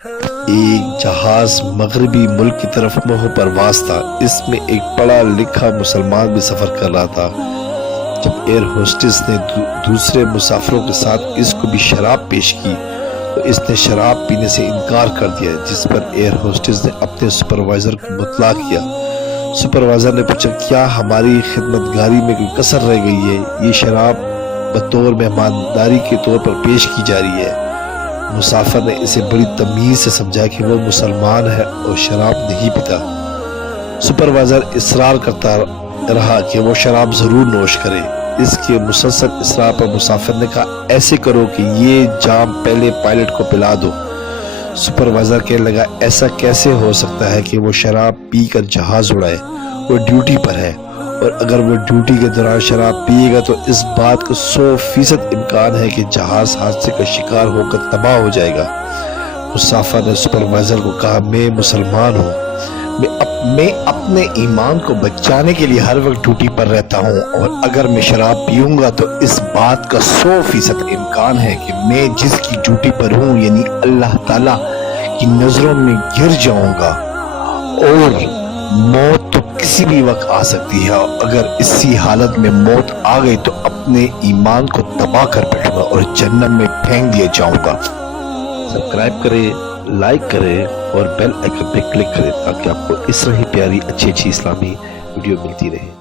ایک جہاز مغربی ملک کی طرف منہ پرواز تھا۔ اس میں ایک پڑھا لکھا مسلمان بھی سفر کر رہا تھا۔ جب ایئر ہوسٹس نے دوسرے مسافروں کے ساتھ اس کو بھی شراب پیش کی تو اس نے شراب پینے سے انکار کر دیا، جس پر ایئر ہوسٹس نے اپنے سپروائزر کو مطلع کیا۔ سپروائزر نے پوچھا، کیا ہماری خدمتگاری میں کوئی کسر رہ گئی ہے؟ یہ شراب بطور مہمانداری کے طور پر پیش کی جا رہی ہے۔ مسافر نے اسے بڑی تمیز سے سمجھا کہ وہ مسلمان ہے اور شراب نہیں پیتا۔ سپروائزر اصرار کرتا رہا کہ وہ شراب ضرور نوش کرے۔ اس کے مسلسل اصرار پر مسافر نے کہا، ایسے کرو کہ یہ جام پہلے پائلٹ کو پلا دو۔ سپروائزر کہنے لگا، ایسا کیسے ہو سکتا ہے کہ وہ شراب پی کر جہاز اڑائے؟ وہ ڈیوٹی پر ہے، اور اگر وہ ڈیوٹی کے دوران شراب پیے گا تو اس بات کا 100% امکان ہے کہ جہاز حادثے کا شکار ہو کر تباہ ہو جائے گا۔ مسافر نے سپروائزر کو کہا، میں مسلمان ہوں، میں اپنے ایمان کو بچانے کے لیے ہر وقت ڈیوٹی پر رہتا ہوں، اور اگر میں شراب پیوں گا تو اس بات کا 100% امکان ہے کہ میں جس کی ڈیوٹی پر ہوں یعنی اللہ تعالیٰ کی نظروں میں گر جاؤں گا، اور موت تو کسی بھی وقت آ سکتی ہے۔ اگر اسی حالت میں موت آ گئی تو اپنے ایمان کو تباہ کر بیٹھوں گا اور جہنم میں پھینک دیا جاؤں گا۔ سبسکرائب کریں، لائک کریں اور بیل آئیکن پہ کلک کریں تاکہ آپ کو اس طرح ہی پیاری اچھی اسلامی ویڈیو ملتی رہے۔